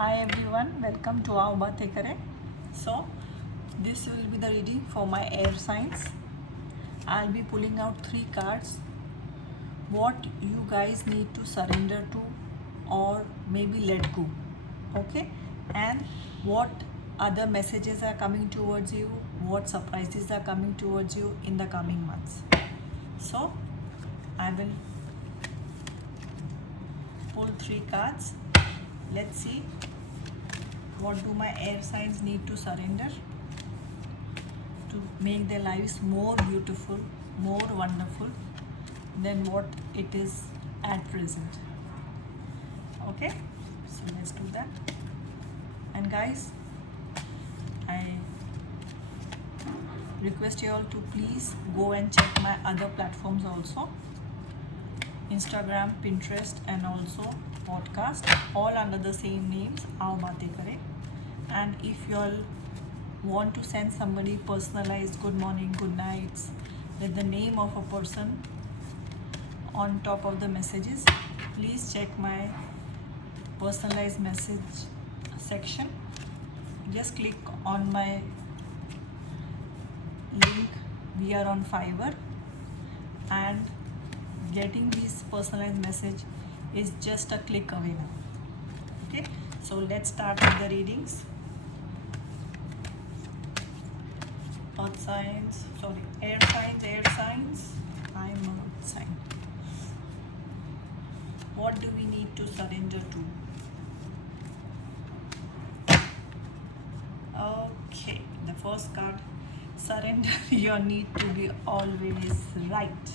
Hi everyone, welcome to Aao Baatein Kare. So, this will be the reading for my air signs. I'll be pulling out 3 cards. What you guys need to surrender to or maybe let go. Okay? And what other messages are coming towards you, what surprises are coming towards you in the coming months. So, I will pull 3 cards. Let's see what do my air signs need to surrender to make their lives more beautiful, more wonderful than what it is at present. Okay, so let's do that. And guys, I request you all to please go and check my other platforms also: Instagram, Pinterest, and also podcast, all under the same names, Aao Baatein Kare. And if you all want to send somebody personalized good morning, good nights with the name of a person on top of the messages, please check my personalized message section. Just click on my link. We are on Fiverr, and getting this personalized message is just a click away now. Okay, so let's start with the readings. Earth signs, sorry, air signs. I'm a earth sign. What do we need to surrender to? Okay, the first card: surrender your need to be always right.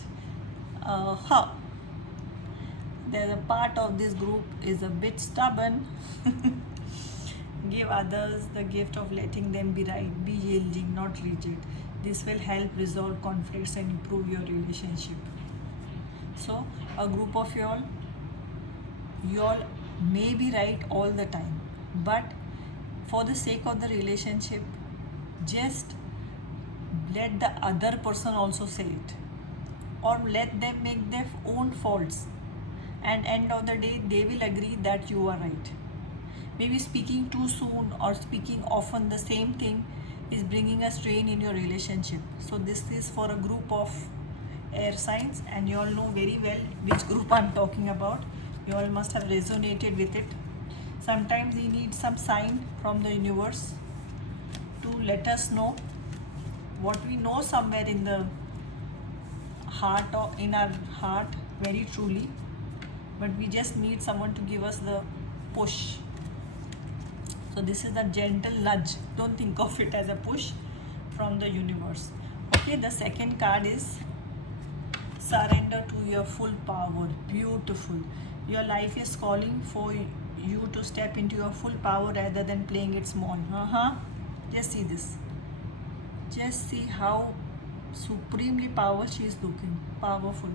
There's a part of this group is a bit stubborn. Give others the gift of letting them be right. Be yielding, not rigid. This will help resolve conflicts and improve your relationship. So, a group of y'all may be right all the time, but for the sake of the relationship, just let the other person also say it, or let them make their own faults, and end of the day they will agree that you are right. Maybe speaking too soon or speaking often the same thing is bringing a strain in your relationship. So this is for a group of air signs, and you all know very well which group I'm talking about. You all must have resonated with it. Sometimes we need some sign from the universe to let us know what we know somewhere in the heart, or in our heart very truly, but we just need someone to give us the push. So this is the gentle nudge. Don't think of it as a push from the universe. Okay, the second card is surrender to your full power. Beautiful. Your life is calling for you to step into your full power rather than playing it small. Just see this. Just see how supremely powerful she is looking. Powerful.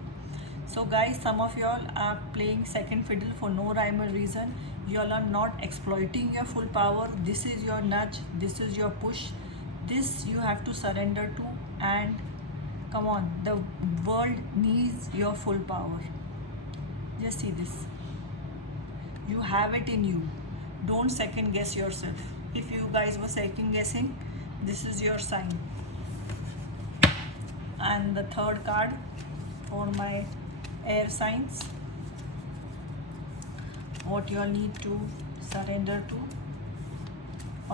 So guys, some of y'all are playing second fiddle for no rhyme or reason. Y'all are not exploiting your full power. This is your nudge. This is your push. This you have to surrender to. And come on, the world needs your full power. Just see this. You have it in you. Don't second guess yourself. If you guys were second guessing, this is your sign. And the third card for my air signs: what you all need to surrender to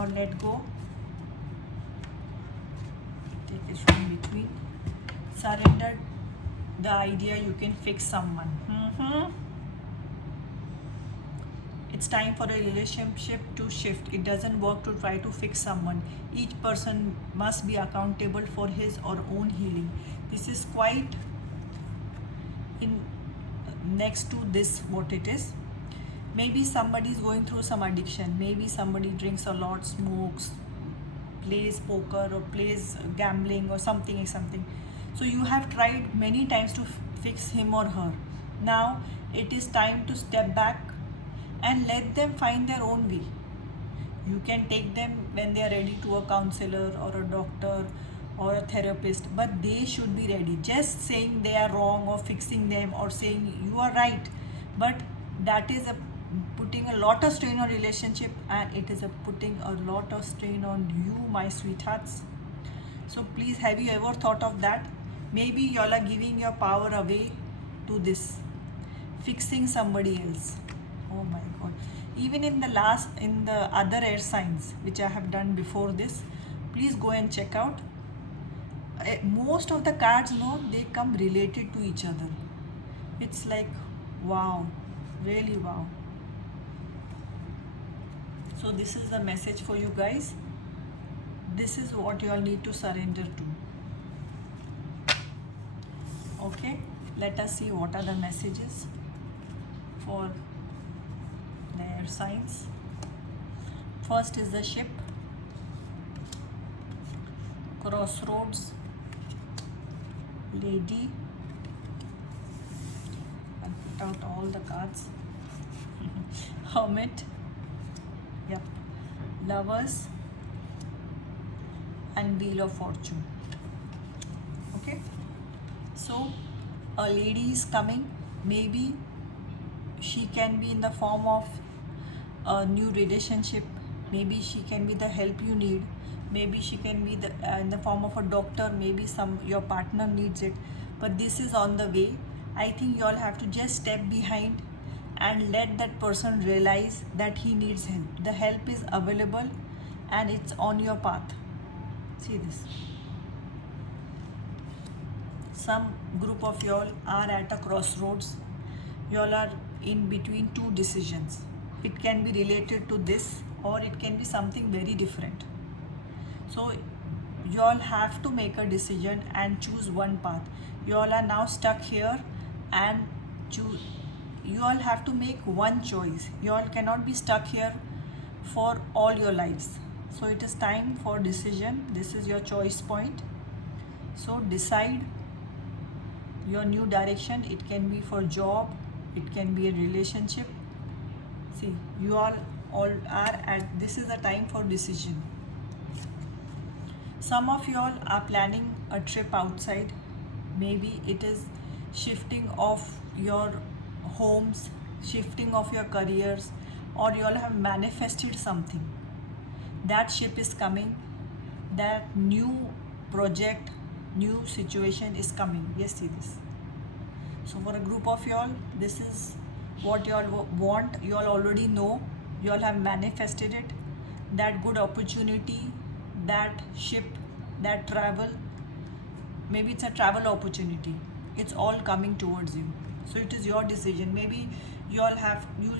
or let go. Take it from between. Surrender the idea you can fix someone. It's time for a relationship to shift. It doesn't work to try to fix someone. Each person must be accountable for his or own healing. This is quite in next to this what it is. Maybe somebody is going through some addiction. Maybe somebody drinks a lot, smokes, plays poker, or plays gambling, or something. So you have tried many times to fix him or her. Now it is time to step back and let them find their own way. You can take them when they are ready to a counselor or a doctor or a therapist, but they should be ready. Just saying they are wrong or fixing them or saying you are right, but that is a putting a lot of strain on relationship, and it is putting a lot of strain on you, my sweethearts. So please, have you ever thought of that? Maybe y'all are giving your power away to this, fixing somebody else. Oh my god. Even in the other air signs which I have done before this, please go and check out. Most of the cards, no, they come related to each other. It's like, wow, really wow. So this is the message for you guys. This is what you all need to surrender to. Okay, let us see what are the messages for the air signs. First is the ship, crossroads, lady. I'll put out all the cards. Hermit, yep, lovers, and wheel of fortune. Okay, so a lady is coming. Maybe she can be in the form of a new relationship. Maybe she can be the help you need. Maybe she can be in the form of a doctor. Maybe your partner needs it, but this is on the way. I think you all have to just step behind and let that person realize that he needs help. The help is available and it's on your path. See this. Some group of y'all are at a crossroads. Y'all are in between two decisions. It can be related to this or it can be something very different. So y'all have to make a decision and choose one path. Y'all are now stuck here and choose. You all have to make one choice. You all cannot be stuck here for all your lives. So it is time for decision. This is your choice point. So decide your new direction. It can be for job, it can be a relationship. See, you all are at, this is the time for decision. Some of you all are planning a trip outside. Maybe it is shifting of your homes, shifting of your careers, or you all have manifested something. That ship is coming. That new project, new situation is coming. Yes, see this. So for a group of y'all, this is what y'all want. You all already know. You all have manifested it. That good opportunity, that ship, that travel. Maybe it's a travel opportunity. It's all coming towards you. So it is your decision. Maybe you'll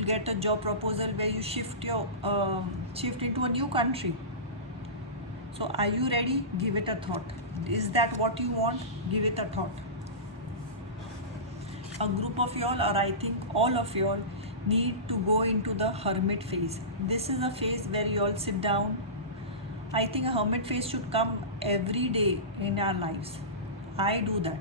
get a job proposal where you shift into a new country. So are you ready? Give it a thought. Is that what you want? Give it a thought. A group of y'all, or I think all of y'all, need to go into the hermit phase. This is a phase where you all sit down. I think a hermit phase should come every day in our lives. I do that.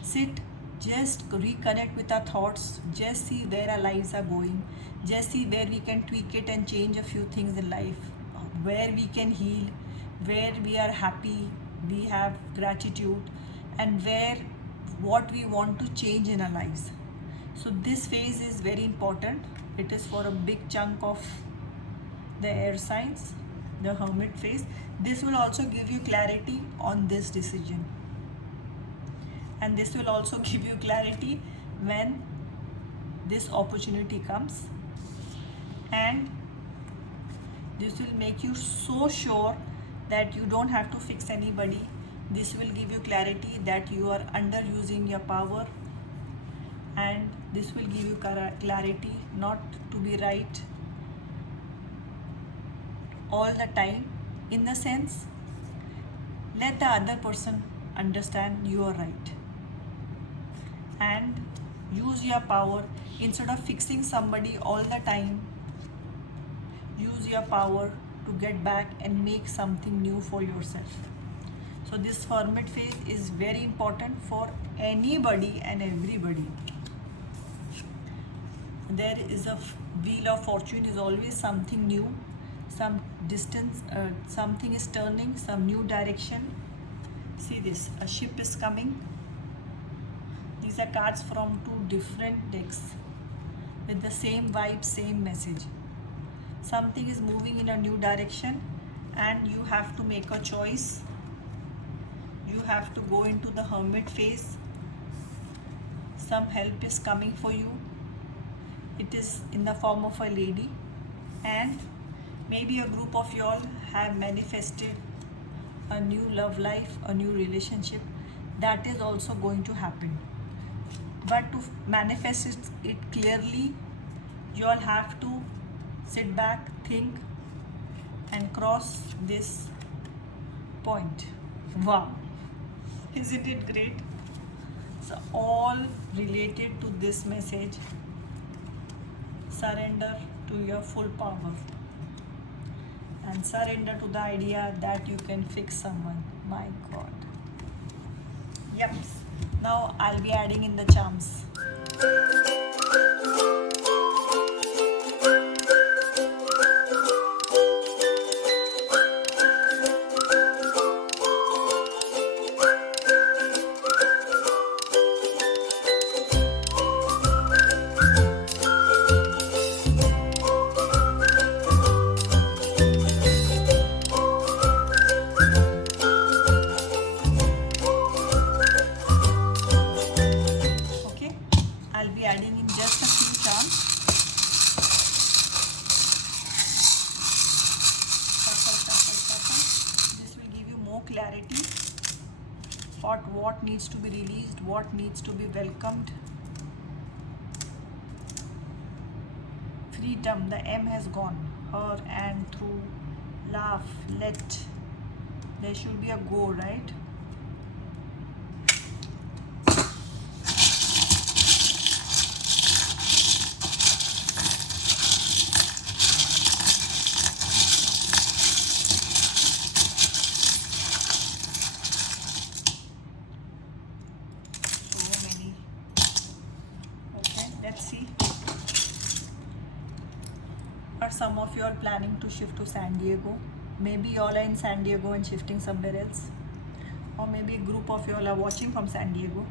Sit, just reconnect with our thoughts, just see where our lives are going, just see where we can tweak it and change a few things in life, where we can heal, where we are happy, we have gratitude, and what we want to change in our lives. So this phase is very important. It is for a big chunk of the air signs, the hermit phase. This will also give you clarity on this decision. And this will also give you clarity when this opportunity comes. And this will make you so sure that you don't have to fix anybody. This will give you clarity that you are underusing your power. And this will give you clarity not to be right all the time. In the sense, let the other person understand you are right. And use your power. Instead of fixing somebody all the time, use your power to get back and make something new for yourself. So this hermit phase is very important for anybody and everybody. There is a wheel of fortune is always something new, some distance, something is turning, some new direction. See this, a ship is coming. These are cards from two different decks. with the same vibe, same message. Something is moving in a new direction and you have to make a choice. You have to go into the hermit phase. Some help is coming for you. It is in the form of a lady, and maybe a group of y'all have manifested a new love life, a new relationship. That is also going to happen. But to manifest it clearly, you all have to sit back, think, and cross this point. Wow, isn't it great? So, all related to this message: surrender to your full power and surrender to the idea that you can fix someone. My God. Yep. Now I'll be adding in the charms. Okay, I'll be adding in just a few charms. Shuffle, shuffle, shuffle. This will give you more clarity for what needs to be released, what needs to be welcomed. Freedom, the M has gone. Her and through, laugh, let. There should be a go, right? So many. Okay, let's see. Or some of you are planning to shift to San Diego. Maybe you all are in San Diego and shifting somewhere else. Or maybe a group of you all are watching from San Diego.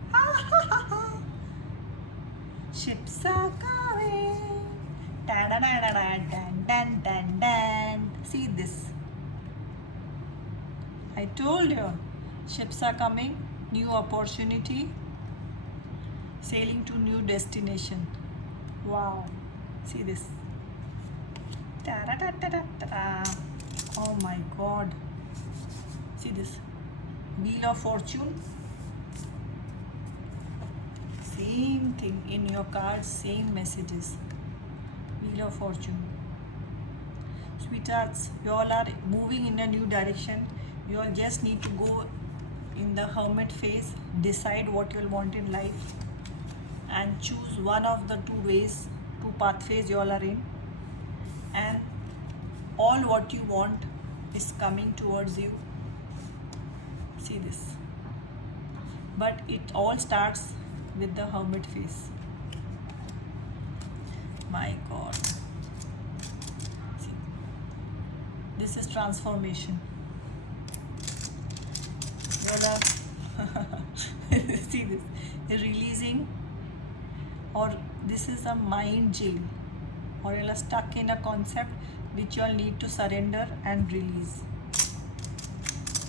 Ships are coming. Dan. See this. I told you. Ships are coming. New opportunity. Sailing to new destination. Wow. See this. Oh my God. See this. Wheel of Fortune. Same thing in your cards, same messages. Wheel of Fortune. Sweethearts, you all are moving in a new direction. You all just need to go in the hermit phase, decide what you all want in life, and choose one of the two ways, two pathways you all are in. And all what you want is coming towards you. See this. But it all starts with the hermit phase. My God. See. This is transformation. See this. Releasing, or this is a mind jail, or you are stuck in a concept which you all need to surrender and release,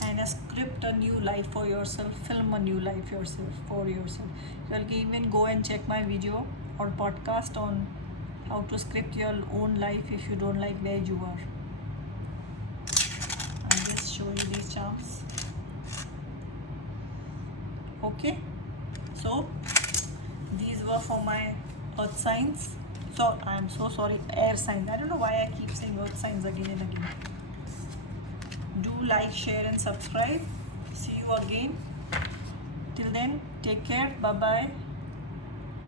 and script a new life for yourself, film a new life for yourself. You all can even go and check my video or podcast on how to script your own life if you don't like where you are. I'll just show you these charms. Okay, so these were for my earth signs. So I am so sorry, air signs. I don't know why I keep saying earth signs again and again. Do like, share and subscribe. See you again. Till then, take care. Bye bye.